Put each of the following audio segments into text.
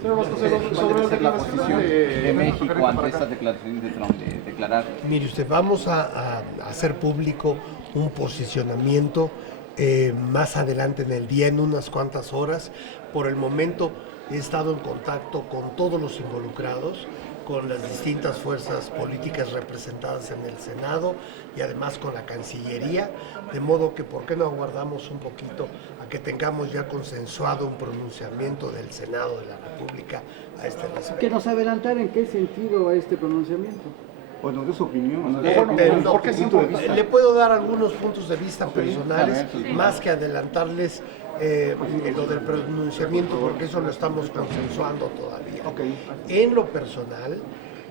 Señor Vasconcelos, ¿Cuál sobre debe la ser la declaración posición de México referente ante para estas acá? declaraciones de Trump de declarar? Mire usted, vamos a hacer público un posicionamiento más adelante en el día, en unas cuantas horas. Por el momento he estado en contacto con todos los involucrados, con las distintas fuerzas políticas representadas en el Senado y además con la Cancillería, de modo que ¿por qué no aguardamos un poquito a que tengamos ya consensuado un pronunciamiento del Senado de la República a este respecto? Que nos adelantar en qué sentido va este pronunciamiento. Pues nos dé su opinión. ¿Por qué punto de vista? Le puedo dar algunos puntos de vista personales, a ver, sí. más que adelantarles lo del pronunciamiento, porque eso lo estamos consensuando todavía. En lo personal,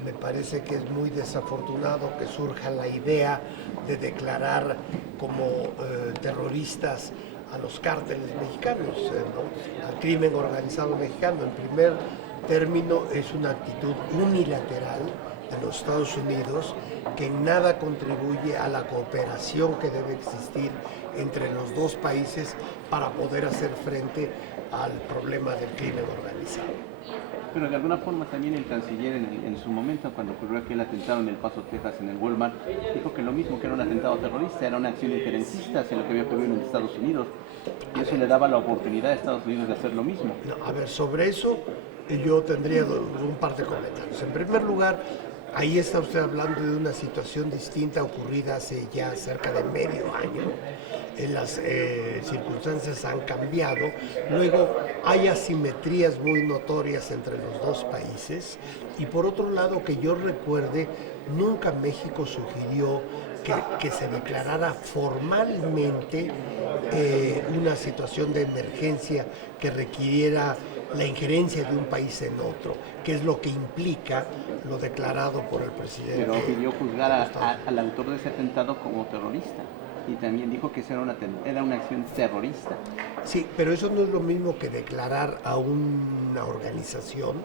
me parece que es muy desafortunado que surja la idea de declarar como terroristas a los cárteles mexicanos, ¿no? Al crimen organizado mexicano. En primer término, es una actitud unilateral de los Estados Unidos que en nada contribuye a la cooperación que debe existir entre los dos países para poder hacer frente al problema del crimen organizado. Pero de alguna forma también el canciller en su momento, cuando ocurrió aquel atentado en El Paso, Texas, en el Walmart, dijo que lo mismo, que era un atentado terrorista, era una acción injerencista hacia lo que había ocurrido en Estados Unidos. Y eso le daba la oportunidad a Estados Unidos de hacer lo mismo. No, a ver, sobre eso yo tendría un par de comentarios. En primer lugar, ahí está usted hablando de una situación distinta ocurrida hace ya cerca de medio año. Las circunstancias han cambiado. Luego hay asimetrías muy notorias entre los dos países. Y por otro lado, que yo recuerde, nunca México sugirió que se declarara formalmente una situación de emergencia que requiriera la injerencia de un país en otro, que es lo que implica lo declarado por el presidente. Pero pidió juzgar al autor de ese atentado como terrorista. Y también dijo que eso era una acción terrorista. Sí, pero eso no es lo mismo que declarar a una organización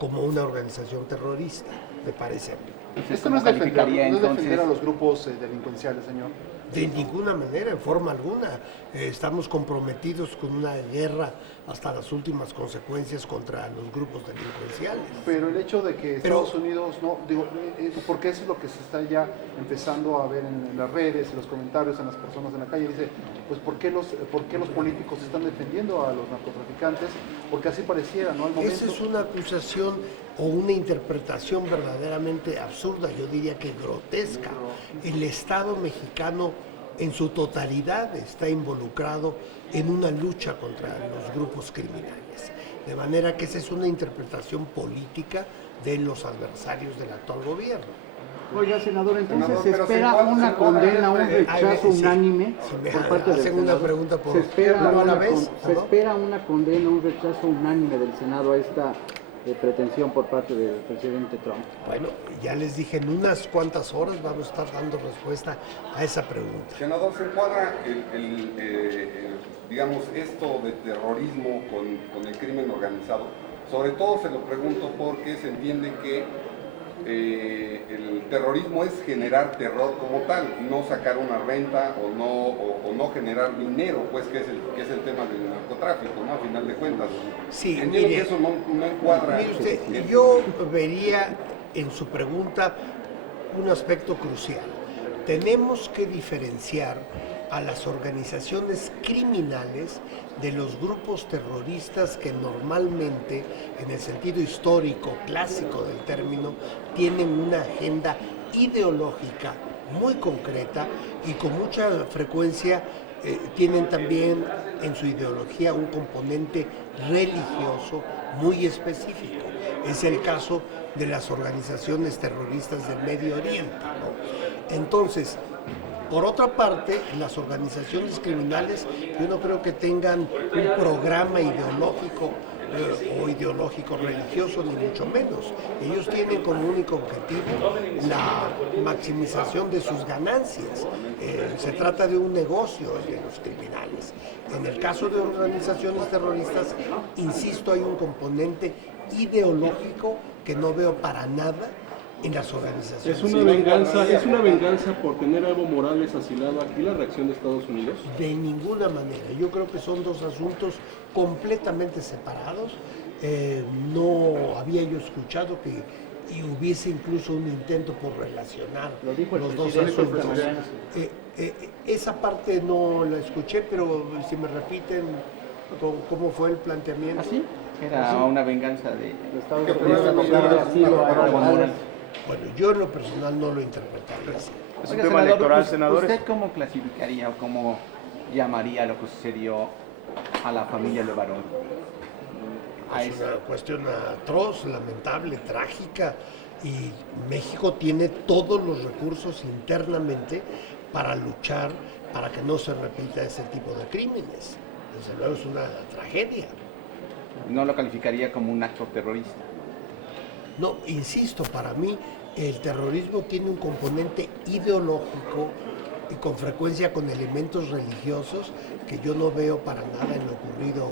como una organización terrorista, me parece a mí. Entonces, Esto no es ¿cómo defender, calificaría no es defender entonces? a los grupos delincuenciales, señor. De ninguna manera, en forma alguna. Estamos comprometidos con una guerra hasta las últimas consecuencias contra los grupos delincuenciales. Pero el hecho de que Pero- Estados Unidos, no, digo, porque eso es lo que se está ya empezando a ver en las redes, en los comentarios, en las personas en la calle, dice, pues ¿por qué los políticos están defendiendo a los narcotraficantes? Porque así pareciera, ¿no? Al momento. Esa es una acusación o una interpretación verdaderamente absurda, yo diría que grotesca. El Estado mexicano en su totalidad está involucrado en una lucha contra los grupos criminales. De manera que esa es una interpretación política de los adversarios del actual gobierno. Oiga, senador, entonces Senador, se pero espera se una puede- condena, un Ay, rechazo sí. unánime Si me por parte del hacen una Senado. pregunta por Se espera uno a la una vez, se ¿no? espera una condena, un rechazo unánime del Senado a esta pretensión por parte del presidente Trump. Bueno, ya les dije, en unas cuantas horas vamos a estar dando respuesta a esa pregunta. Senador, ¿se encuadra digamos, esto de terrorismo con el crimen organizado? Sobre todo se lo pregunto porque se entiende que el terrorismo es generar terror como tal, no sacar una renta o no generar dinero, pues que es el tema del narcotráfico, ¿no? A final de cuentas. Sí, Entiendo mire, que eso no encuadra. mire usted, yo vería en su pregunta un aspecto crucial. Tenemos que diferenciar a las organizaciones criminales de los grupos terroristas que normalmente, en el sentido histórico, clásico del término, tienen una agenda ideológica muy concreta y con mucha frecuencia tienen también en su ideología un componente religioso muy específico. Es el caso de las organizaciones terroristas del Medio Oriente, ¿no? Entonces, por otra parte, las organizaciones criminales yo no creo que tengan un programa ideológico o ideológico religioso, ni mucho menos. Ellos tienen como único objetivo la maximización de sus ganancias. Se trata de un negocio de los criminales. En el caso de organizaciones terroristas, insisto, hay un componente ideológico que no veo para nada en las organizaciones. Es una venganza por tener a Evo Morales asilado aquí la reacción de Estados Unidos. De ninguna manera. Yo creo que son dos asuntos completamente separados No había yo escuchado que y hubiese incluso un intento por relacionar Lo dijo el los dos presidente esta asuntos. mañana. Esa parte no la escuché, pero si me repiten cómo fue el planteamiento. ¿Así? Era una venganza de... Los Estados Que Unidos prueben darle los asilo a errores. Evo Morales. Bueno, yo en lo personal no lo interpretaría así. Es un Oiga, tema senador, electoral, senadores. ¿usted cómo clasificaría o cómo llamaría lo que sucedió a la familia Levarón? Es una cuestión atroz, lamentable, trágica, y México tiene todos los recursos internamente para luchar para que no se repita ese tipo de crímenes. Desde luego es una tragedia. No lo calificaría como un acto terrorista. No, insisto, para mí el terrorismo tiene un componente ideológico y con frecuencia con elementos religiosos que yo no veo para nada en lo ocurrido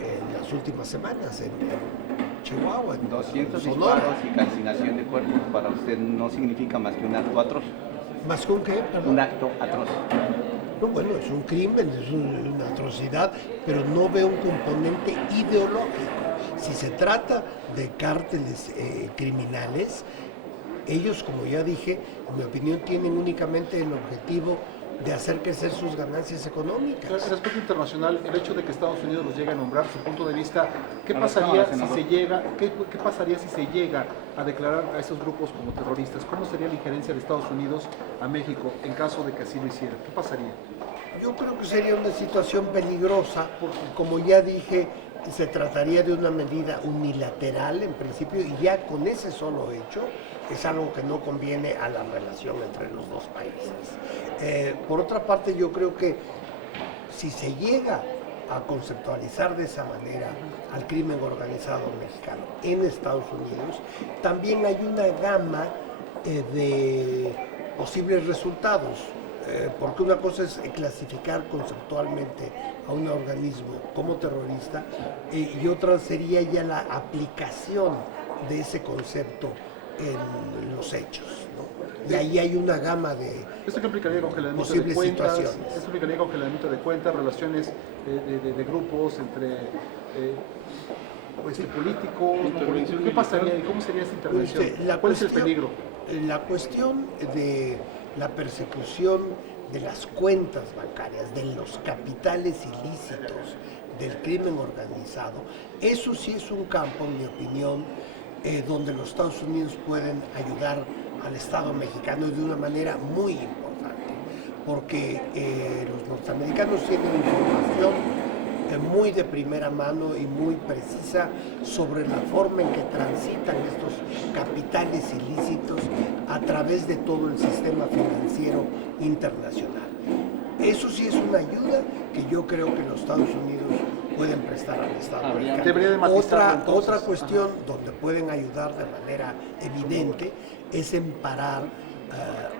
en las últimas semanas en Chihuahua, en 200 Sonora. disparos y calcinación de cuerpos para usted no significa más que un acto atroz. ¿Más con qué? Perdón. Un acto atroz. No, bueno, es un crimen, es una atrocidad, pero no veo un componente ideológico. Si se trata de cárteles criminales, ellos, como ya dije, en mi opinión, tienen únicamente el objetivo de hacer crecer sus ganancias económicas. En el aspecto internacional, el hecho de que Estados Unidos los llegue a nombrar, su punto de vista, ¿qué No, pasaría no, si qué pasaría si se llega a declarar a esos grupos como terroristas? ¿Cómo sería la injerencia de Estados Unidos a México en caso de que así lo hiciera? ¿Qué pasaría? Yo creo que sería una situación peligrosa, porque como ya dije, se trataría de una medida unilateral en principio, y ya con ese solo hecho es algo que no conviene a la relación entre los dos países. Por otra parte, yo creo que si se llega a conceptualizar de esa manera al crimen organizado mexicano en Estados Unidos, también hay una gama de posibles resultados. Porque una cosa es clasificar conceptualmente a un organismo como terrorista y otra sería ya la aplicación de ese concepto en los hechos, ¿no? Y ahí hay una gama de ¿Esto qué implicaría congelamiento de posibles cuentas? situaciones. ¿Esto implicaría congelamiento de cuentas, relaciones de grupos entre políticos? Intervención ¿Qué pasaría militar. y cómo sería esa intervención? La ¿Cuál es el cuestión- peligro? La cuestión de la persecución de las cuentas bancarias, de los capitales ilícitos, del crimen organizado, eso sí es un campo, en mi opinión, donde los Estados Unidos pueden ayudar al Estado mexicano de una manera muy importante, porque los norteamericanos tienen información muy de primera mano y muy precisa sobre la forma en que transitan estos capitales ilícitos a través de todo el sistema financiero internacional. Eso sí es una ayuda que yo creo que los Estados Unidos pueden prestar al Estado mexicano. Debería de matizarlo, entonces. Otra cuestión donde pueden ayudar de manera evidente es en parar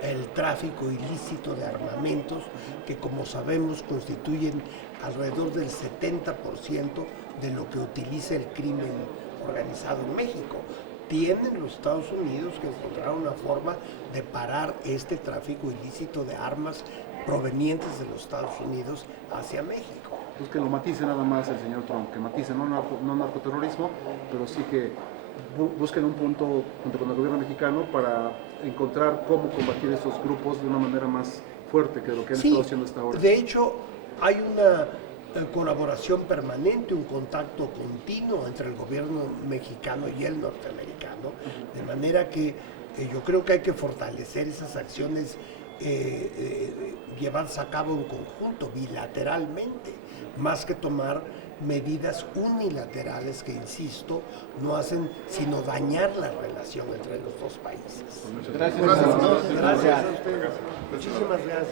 el tráfico ilícito de armamentos, que como sabemos constituyen alrededor del 70% de lo que utiliza el crimen organizado en México. Tienen los Estados Unidos que encontrar una forma de parar este tráfico ilícito de armas provenientes de los Estados Unidos hacia México. Pues que lo matice nada más el señor Trump, que matice no narcoterrorismo, pero sí que busquen un punto junto con el gobierno mexicano para encontrar cómo combatir estos grupos de una manera más fuerte que lo que han estado haciendo hasta ahora. De hecho, hay una colaboración permanente, un contacto continuo entre el gobierno mexicano y el norteamericano, de manera que yo creo que hay que fortalecer esas acciones llevarse a cabo en conjunto, bilateralmente, más que tomar medidas unilaterales que, insisto, no hacen sino dañar la relación entre los dos países. Gracias. Gracias a ustedes. Muchísimas gracias.